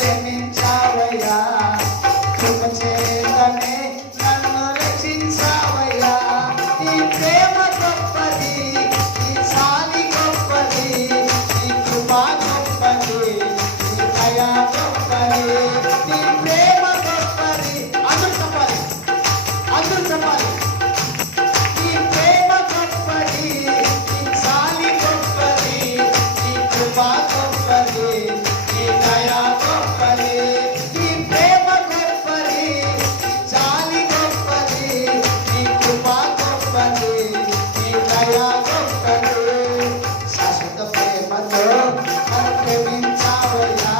ప్రేమించావయ్యా, కృప చేతనే నన్ను రక్షించావయ్యా. నీ ప్రేమ గొప్పది, నీ చాలి గొప్పది, నీ కృప గొప్పది, నీ దయ గొప్పది, నీ ప్రేమ గొప్పది. అందరూ చెప్పాలి, అందరూ చెప్పాలి. నీ ప్రేమ గొప్పది, నీ చాలి గొప్పది, నీ కృప గొప్పది, నీ దయ గొప్పది. నీ ప్రేమ గొప్పది, నీ చాలి గొప్పది, నీ కృప గొప్పది, నీ దయ గొప్పది. శాశ్వత ప్రేమతో నన్ను ప్రేమించావయ్యా,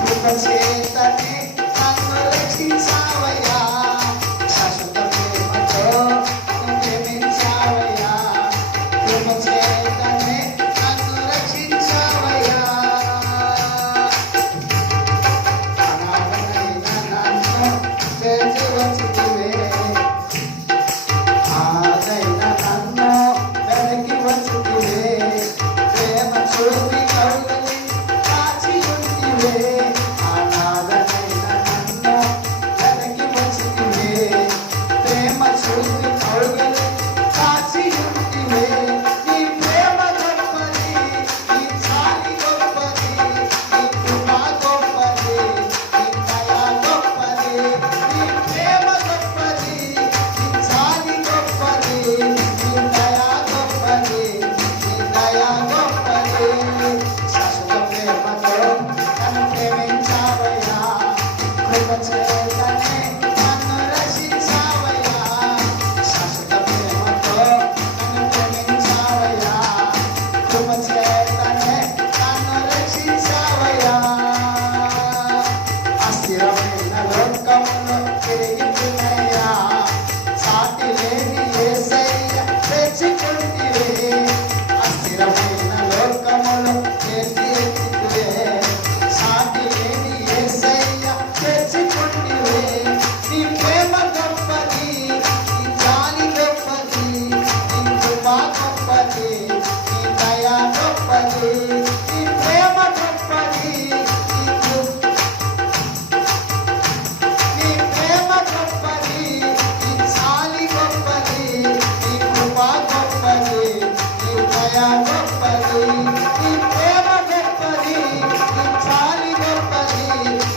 కృప చేతనే నన్ను రక్షించావయ్యా. శాశ్వత ప్రేమతో నన్ను ప్రేమించావయ్యా, కృప చేతనే నన్ను రక్షించావయ్యా. అనాథనైన నన్ను చేర్చి వచ్చితివే, ఆదైన నన్ను వెనక్కి వచ్చితివే, ప్రేమ చూపి కరుణని కాచి ఉంటివే. అనాథనైన నన్ను వెనక్కి వచ్చితివే, ప్రేమ చూపి కరుణని కాచి ఉంటివే. నీ ప్రేమ గొప్పది, నీ చాలి గొప్పది, నీ కృప గొప్పది, నీ దయ గొప్పది. నీ ప్రేమ గొప్పది, నీ చాలి గొప్పది, నీ దయ గొప్పది, నీ దయ గొప్పది. శాశ్వత ప్రేమతో నన్ను ప్రేమించావయ్యా, కృప చేతనే నన్ను రక్షించావయ్యా. శాశ్వత ప్రేమతో నన్ను ప్రేమించావయ్యా, కృప చేతనే నన్ను రక్షించావయ్యా. అస్థిరమైన లోకములో తిరిగిపోయినయ్యా, సాటి లేని యేసయ్య తెచ్చుకుంటివే. అస్థిరమైన లోకములో ఎత్తివే, సాటి లేని యేసయ్య తెచ్చుకుంటివే. నీ ప్రేమ గొప్పది, నీ జాలి గొప్పది, నీ కృప గొప్పది, నీ దయ గొప్పది. నీ ప్రేమ గొప్పది, నీ ప్రేమ గొప్పది, నీ చాలి గొప్పది, నీ కృప గొప్పది, నీ దయ గొప్పది. నీ ప్రేమ గొప్పది, నీ చాలి గొప్పది,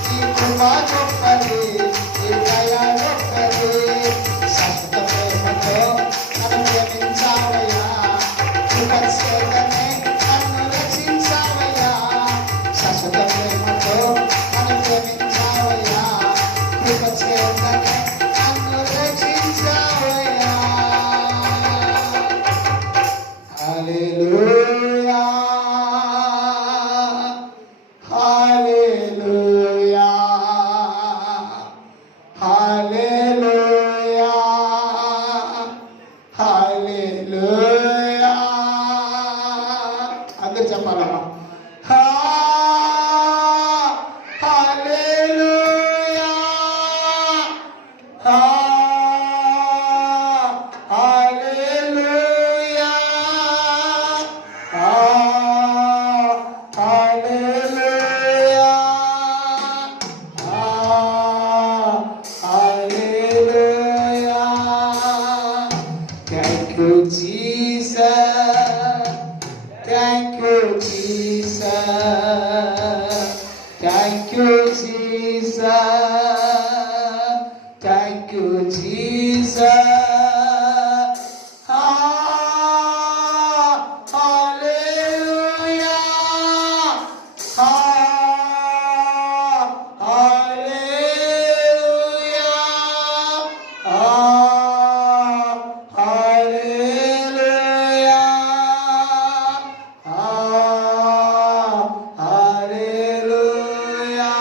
నీ కృప గొప్పది, నీ దయ గొప్పది. శాశ్వత ప్రేమతో నన్ను ప్రేమించావయ్యా, కృప చేతనే నన్ను రక్షించావయ్యా. శాశ్వత ప్రేమతో నన్ను ప్రేమించావయ్యా, కృప చేతనే నన్ను రక్షించావయ్యా. హల్లెలూయా, హల్లెలూయా, హల్లెలూయా, హల్లెలూయా. అందరూ చెప్పాలమ్మా. హల్లెలూయా, హల్లెలూయా, హల్లెలూయా, హల్లెలూయా. Thank you, Jesus. Thank you, Jesus. Thank you, Jesus. Thank you, Jesus. Hallelujah. Hallelujah. Hallelujah. Hallelujah.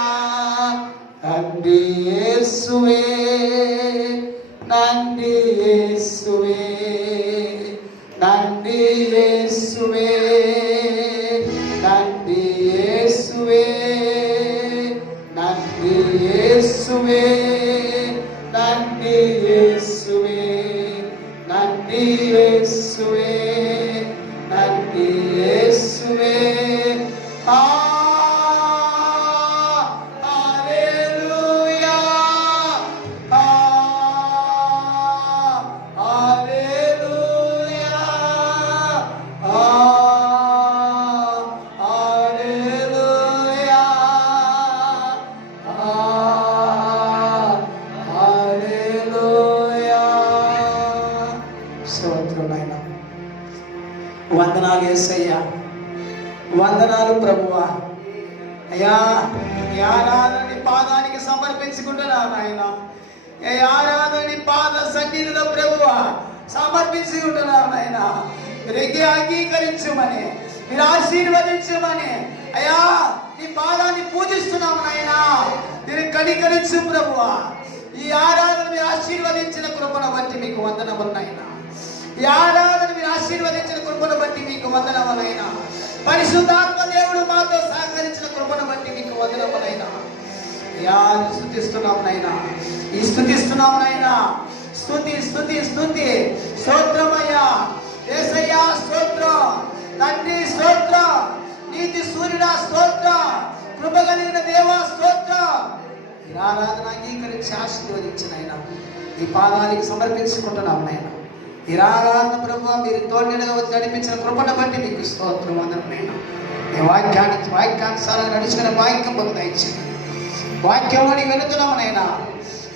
యేసయ్యా, వందనాలు ప్రభువా. అయ్యా, ఈ ఆరాధనని పాదానికి సమర్పించుకుంటున్నాను నాయన. ఈ ఆరాధనని పాద సన్నిధిలో ప్రభువా సమర్పించుకుంటున్నాను నాయన. మీరు అంగీకరించమని, మీరు ఆశీర్వదించమని అయ్యా నీ పాదాన్ని పూజిస్తున్నాము నాయన. మీరు కనికరించు ప్రభువా. ఈ ఆరాధన మీరు ఆశీర్వదించిన కృపను బట్టి మీకు వందనములు నాయన. ఈ ఆరాధన మీరు ఆశీర్వదించిన కృపను బట్టి మీకు వందనములైనా. పరిశుద్ధాత్మ దేవుడు మాతో సహకరించిన కృపను బట్టి మీకు వందనములైనా. స్తుతిస్తున్నాం నాయనా, ఈ స్తుతిస్తున్నాం నాయనా. స్తుతి స్తుతి స్తుతి. స్తోత్రమయ్యా యేసయ్యా, స్తోత్రం తండ్రి, స్తోత్రం నీతి సూర్యుడా, స్తోత్రం కృప కలిగిన దేవా, స్తోత్రం. ఈ ఆరాధన అంగీకరించి ఆశీర్వదించిన ఆయన ఈ పాదానికి సమర్పించుకుంటున్నాం నాయన. ఈ ఆరాధన ప్రభువా మీరు తోడుగా నడిపించిన కృపను బట్టి మీకు స్తోత్రం అందరినైనా. ఈ వాక్యానుసారం నడుచుకునే వాక్యం దయచేయండి. వాక్యంలోని వెళుతున్నామనైనా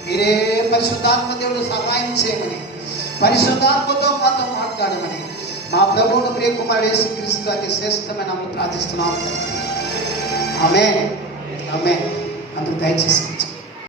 మీరే పరిశుద్ధాత్మ దేవుడు సహాయం చేయమని, పరిశుద్ధాత్మతో మాతో మాట్లాడమని మా ప్రభువును ప్రియకుమారుడు యేసుక్రీస్తు అతి శ్రేష్టమైన నామములో ప్రార్థిస్తున్నాము. ఆమేన్, ఆమేన్. అందుకు దయచేసి